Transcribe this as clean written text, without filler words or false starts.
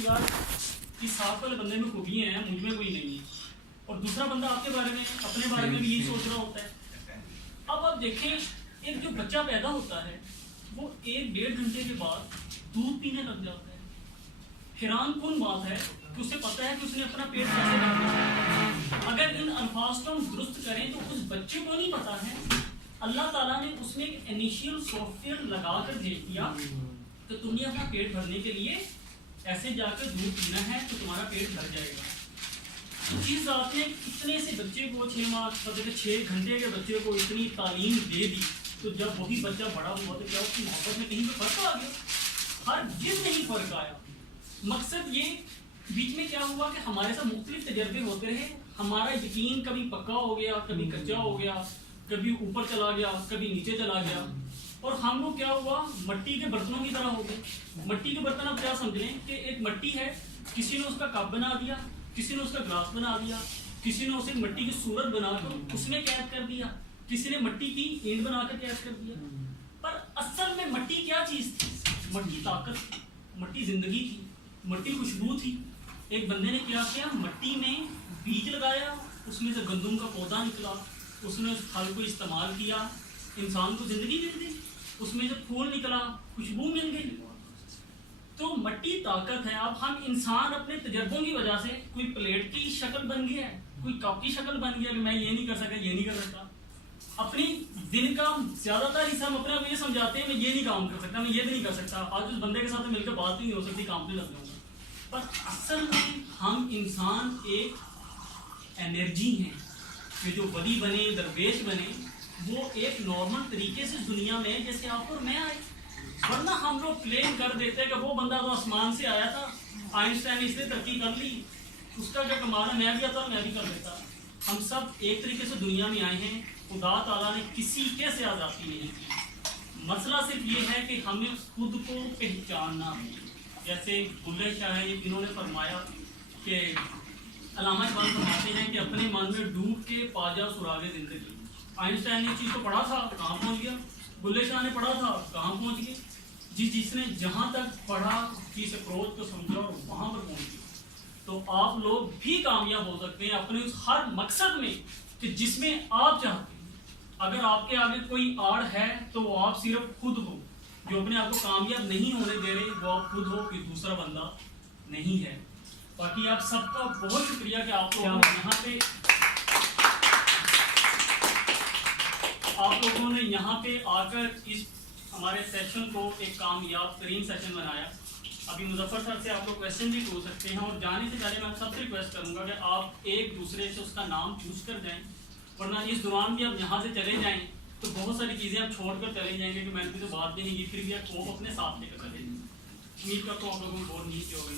کہ یار اس ساتھ والے بندے میں خوبی ہیں مجھ میں کوئی نہیں ہے, اور دوسرا بندہ آپ کے بارے میں اپنے بارے میں بھی یہی سوچ رہا ہوتا ہے. اب آپ دیکھیں ایک جو بچہ پیدا ہوتا ہے وہ 1-1.5 گھنٹے کے بعد دودھ پینے لگ جاتا ہے. حیران کن بات ہے کہ اسے پتا ہے کہ اس نے اپنا پیٹ کیسے بھرنا ہے. اگر ان الفاظ کو ہم درست کریں تو اس بچے کو نہیں پتا ہے, اللہ تعالیٰ نے اس میں ایک انیشیل سافٹ ویئر لگا کر بھیج دیا کہ تم نے اپنا پیٹ بھرنے کے لیے ایسے جا کر دودھ پینا ہے تو تمہارا پیٹ بھر جائے گا. اس ذات نے اتنے سے بچے کو 6 گھنٹے کے بچے کو اتنی تعلیم دے دی, تو جب وہی بچہ بڑا ہوا تو کیا اس کی محبت میں کہیں پہ فرق آ گیا؟ ہر جس نہیں فرق آیا. مقصد یہ بیچ میں کیا ہوا کہ ہمارے ساتھ مختلف تجربے ہوتے رہے. ہمارا یقین کبھی پکا ہو گیا, کبھی کچا ہو گیا, کبھی اوپر چلا گیا, کبھی نیچے چلا گیا, اور ہم لوگ کیا ہوا مٹی کے برتنوں کی طرح ہو گئے. مٹی کے برتن آپ کیا سمجھ لیں کہ ایک مٹی ہے, کسی نے اس کا کپ بنا دیا, کسی نے اس کا گلاس بنا دیا, کسی نے اسے مٹی کی صورت بنا کر اس میں قید کر دیا, کسی نے مٹی کی اینٹ بنا کر قید کر دیا. پر اصل میں مٹی کیا چیز تھی؟ مٹی طاقت تھی, مٹی زندگی تھی, مٹی خوشبو تھی. ایک بندے نے کیا کیا, مٹی میں بیج لگایا, اس میں سے گندم کا پودا نکلا, اس نے اس پھل کو استعمال کیا, انسان کو زندگی مل گئی. اس میں جب پھول نکلا خوشبو مل گئی. تو مٹی طاقت ہے. اب ہم انسان اپنے تجربوں کی وجہ سے کوئی پلیٹ کی شکل بن گیا ہے, کوئی کپ کی شکل بن گیا کہ میں یہ نہیں کر سکتا, یہ نہیں کر سکتا. اپنی دن کا زیادہ تر حصہ ہم اپنے آپ یہ سمجھاتے ہیں میں یہ نہیں کام کر سکتا, میں یہ بھی نہیں کر سکتا. آج اس بندے کے ساتھ مل کر بات بھی نہیں ہو سکتی, کام پہ لگ جاؤں گا. پر اصل میں ہم انسان ایک انرجی ہیں کہ جو ولی بنے, درویش بنے, وہ ایک نارمل طریقے سے دنیا میں جیسے آپ اور میں آئے. ورنہ ہم لوگ کلیم کر دیتے کہ وہ بندہ تو آسمان سے آیا تھا, آئنسٹائن نے اس نے ترقی کر لی, اس کا کیا کمال ہے, میں بھی آتا میں بھی کر دیتا. ہم سب ایک طریقے سے دنیا میں آئے ہیں. خدا تعالیٰ نے کسی کے سے آزادی نہیں کی. مسئلہ صرف یہ ہے کہ ہمیں خود کو پہچاننا ہے. جیسے بلے شاہ ہیں, انہوں نے فرمایا کہ علامہ اقبال فرماتے ہیں کہ اپنے من میں ڈوب کے پا جا سراغ زندگی. آئنسٹائن نے چیز کو پڑھا تھا, کہاں پہنچ گیا. بلے شاہ نے پڑھا تھا, کہاں پہنچ گئے. جس نے جہاں تک پڑھا اس اپروچ کو سمجھا اور وہاں پر پہنچ گیا. تو آپ لوگ بھی کامیاب ہو سکتے ہیں اپنے اس ہر مقصد میں کہ جس میں آپ چاہتے ہیں. اگر آپ کے آگے کوئی آڑ ہے تو وہ آپ صرف خود ہو. جو اپنے آپ کو کامیاب نہیں ہونے دے رہے وہ آپ خود ہو, کوئی دوسرا بندہ نہیں ہے. باقی آپ سب کا بہت شکریہ کہ آپ لوگوں نے یہاں پہ آ کر اس ہمارے سیشن کو ایک کامیاب ترین سیشن بنایا. ابھی مظفر سر سے آپ لوگ کویشچن بھی پوچھ سکتے ہیں, اور جانے سے پہلے میں آپ سب سے ریکویسٹ کروں گا کہ آپ ایک دوسرے سے اس کا نام پوچھ کر جائیں, ورنہ اس دوران بھی آپ یہاں سے چلے جائیں تو بہت ساری چیزیں آپ چھوڑ کر چلے جائیں گے کہ میں نے تو بات بھی نہیں کی, پھر بھی آپ کو اپنے ساتھ لے کر چلے جائیں. امید کرتا ہوں آپ لوگوں کو بور نہیں کیا ہوگا.